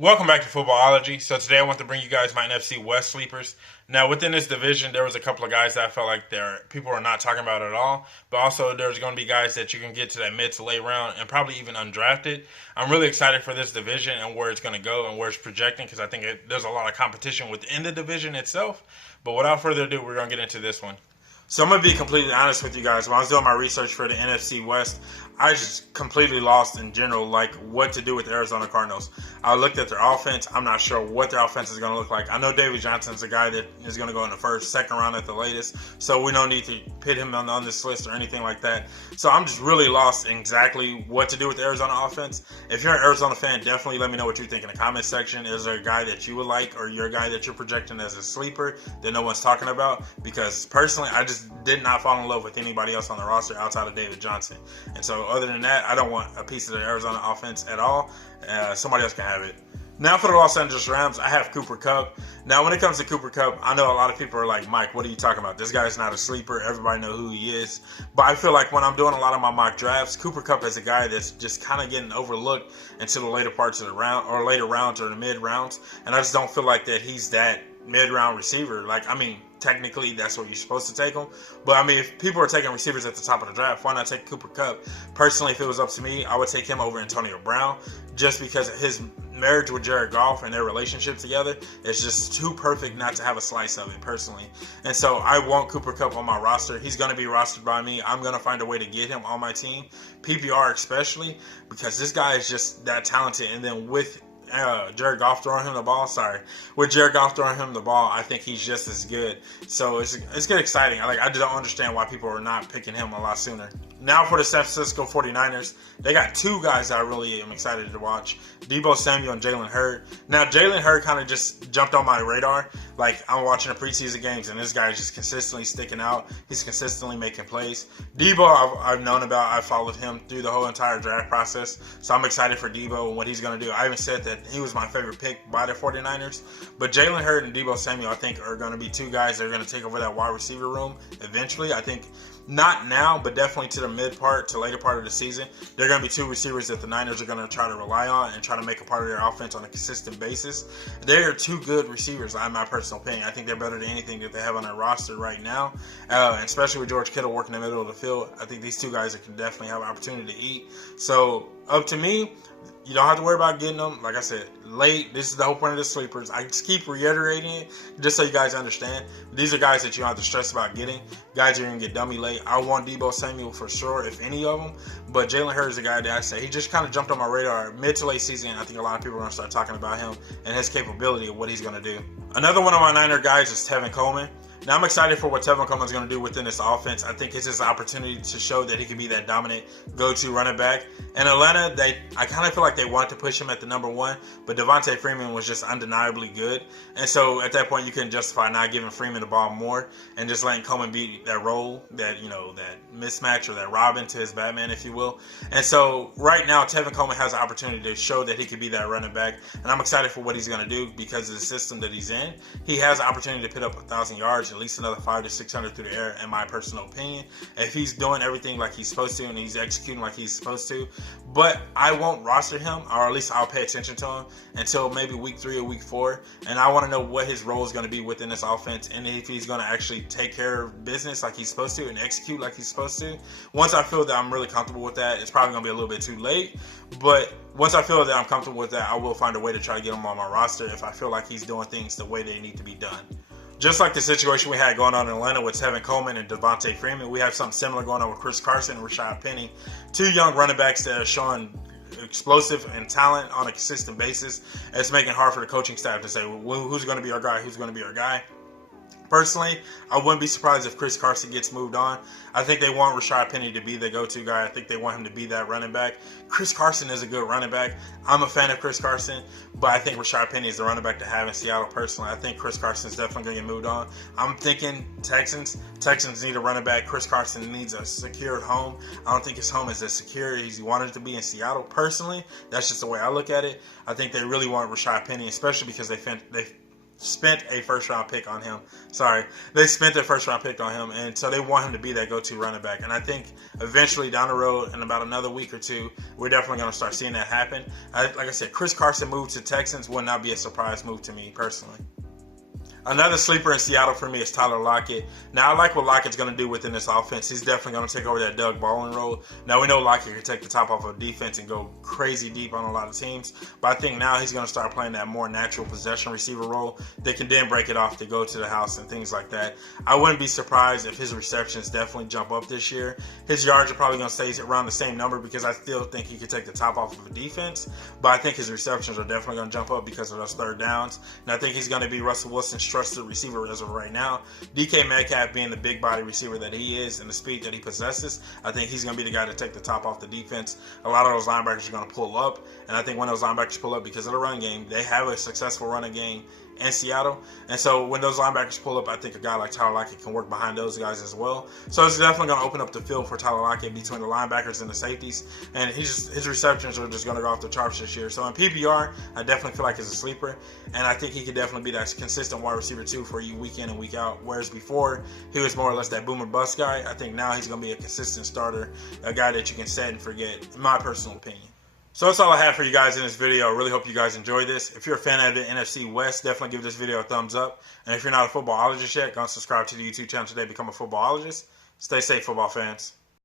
Welcome back to Footballology. So today I want to bring you guys my NFC West sleepers. Now within this division, there was a couple of guys that I felt like people are not talking about at all. But also there's going to be guys that you can get to that mid to late round and probably even undrafted. I'm really excited for this division and where it's going to go and where it's projecting because I think there's a lot of competition within the division itself. But without further ado, we're going to get into this one. So I'm going to be completely honest with you guys. When I was doing my research for the NFC West, I just completely lost in general, like what to do with the Arizona Cardinals. I looked at their offense. I'm not sure what their offense is going to look like. I know David Johnson's a guy that is going to go in the first, second round at the latest. So we don't need to pit him on this list or anything like that. So I'm just really lost in exactly what to do with the Arizona offense. If you're an Arizona fan, definitely let me know what you think in the comment section. Is there a guy that you would like or you're a guy that you're projecting as a sleeper that no one's talking about? Because personally, I just did not fall in love with anybody else on the roster outside of David Johnson. And so other than that, I don't want a piece of the Arizona offense at all. Somebody else can have it. Now for the Los Angeles Rams, I have Cooper Kupp. Now when it comes to Cooper Kupp, I know a lot of people are like, Mike, what are you talking about? This guy's not a sleeper. Everybody knows who he is. But I feel like when I'm doing a lot of my mock drafts, Cooper Kupp is a guy that's just kind of getting overlooked into the later parts of the round or later rounds or the mid rounds. And I just don't feel like that he's that mid-round receiver. Technically that's what you're supposed to take him. But if people are taking receivers at the top of the draft, why not take Cooper Kupp? Personally, if it was up to me, I would take him over Antonio Brown just because of his marriage with Jared Goff and their relationship together. It's just too perfect not to have a slice of it personally. And so I want Cooper Kupp on my roster. He's going to be rostered by me. I'm going to find a way to get him on my team, PPR especially, because this guy is just that talented. And then with Jared Goff throwing him the ball. With Jared Goff throwing him the ball, I think he's just as good. So it's getting exciting. I just don't understand why people are not picking him a lot sooner. Now for the San Francisco 49ers, they got two guys that I really am excited to watch. Deebo Samuel and Jalen Hurd. Now Jalen Hurd kind of just jumped on my radar. I'm watching the preseason games and this guy is just consistently sticking out. He's consistently making plays. Deebo I've known about. I followed him through the whole entire draft process. So I'm excited for Deebo and what he's going to do. I even said that he was my favorite pick by the 49ers. But Jalen Hurd and Deebo Samuel, I think, are going to be two guys that are going to take over that wide receiver room eventually. I think not now, but definitely to the later part of the season. They're going to be two receivers that the Niners are going to try to rely on and try to make a part of their offense on a consistent basis. They are two good receivers, in my personal opinion. I think they're better than anything that they have on their roster right now, especially with George Kittle working in the middle of the field. I think these two guys can definitely have an opportunity to eat. So up to me, you don't have to worry about getting them. Like I said, late. This is the whole point of the sleepers. I just keep reiterating it just so you guys understand. These are guys that you don't have to stress about getting. Guys are going to get dummy late. I want Deebo Samuel for sure, if any of them. But Jalen Hurd is a guy that I say he just kind of jumped on my radar mid to late season. I think a lot of people are going to start talking about him and his capability of what he's going to do. Another one of my Niner guys is Tevin Coleman. Now, I'm excited for what Tevin Coleman is going to do within this offense. I think it's his opportunity to show that he can be that dominant go-to running back. In Atlanta, I kind of feel like they wanted to push him at the number one, but Devontae Freeman was just undeniably good. And so at that point, you can justify not giving Freeman the ball more and just letting Coleman be that role, that mismatch or that Robin to his Batman, if you will. And so right now, Tevin Coleman has an opportunity to show that he could be that running back. And I'm excited for what he's going to do because of the system that he's in. He has the opportunity to put up 1,000 yards, at least another 500 to 600 through the air, in my personal opinion, if he's doing everything like he's supposed to and he's executing like he's supposed to. But I won't roster him, or at least I'll pay attention to him until maybe week 3 or week 4, and I want to know what his role is going to be within this offense and if he's going to actually take care of business like he's supposed to and execute like he's supposed to. Once I feel that I'm really comfortable with that, it's probably going to be a little bit too late, but once I feel that I'm comfortable with that, I will find a way to try to get him on my roster if I feel like he's doing things the way they need to be done. Just like the situation we had going on in Atlanta with Tevin Coleman and Devontae Freeman, we have something similar going on with Chris Carson and Rashad Penny, two young running backs that are showing explosive and talent on a consistent basis. It's making it hard for the coaching staff to say, well, who's going to be our guy, who's going to be our guy. Personally, I wouldn't be surprised if Chris Carson gets moved on. I think they want Rashad Penny to be the go-to guy. I think they want him to be that running back. Chris Carson is a good running back. I'm a fan of Chris Carson, but I think Rashad Penny is the running back to have in Seattle personally. I think Chris Carson is definitely going to get moved on. I'm thinking Texans. Texans need a running back. Chris Carson needs a secured home. I don't think his home is as secure as he wanted it to be in Seattle personally. That's just the way I look at it. I think they really want Rashad Penny, especially because they spent a first-round pick on him. Sorry, they spent their first-round pick on him, and so they want him to be that go-to running back. And I think eventually down the road, in about another week or two, we're definitely going to start seeing that happen. Like I said, Chris Carson moved to Texans would not be a surprise move to me personally. Another sleeper in Seattle for me is Tyler Lockett. Now, I like what Lockett's going to do within this offense. He's definitely going to take over that Doug Baldwin role. Now, we know Lockett can take the top off of defense and go crazy deep on a lot of teams, but I think now he's going to start playing that more natural possession receiver role that can then break it off to go to the house and things like that. I wouldn't be surprised if his receptions definitely jump up this year. His yards are probably going to stay around the same number because I still think he could take the top off of a defense, but I think his receptions are definitely going to jump up because of those third downs, and I think he's going to be Russell Wilson's trusted receiver as of right now. DK Metcalf being the big body receiver that he is and the speed that he possesses, I think he's going to be the guy to take the top off the defense. A lot of those linebackers are going to pull up, and I think when those linebackers pull up because of the running game, they have a successful running game in Seattle, and so when those linebackers pull up, I think a guy like Tyler Lockett can work behind those guys as well. So it's definitely going to open up the field for Tyler Lockett between the linebackers and the safeties, and his receptions are just going to go off the charts this year. So in PPR, I definitely feel like he's a sleeper, and I think he could definitely be that consistent wide receiver too for you week in and week out. Whereas before, he was more or less that boom or bust guy. I think now he's going to be a consistent starter, a guy that you can set and forget, in my personal opinion. So that's all I have for you guys in this video. I really hope you guys enjoyed this. If you're a fan of the NFC West, definitely give this video a thumbs up. And if you're not a footballologist yet, go and subscribe to the YouTube channel today. Become a footballologist. Stay safe, football fans.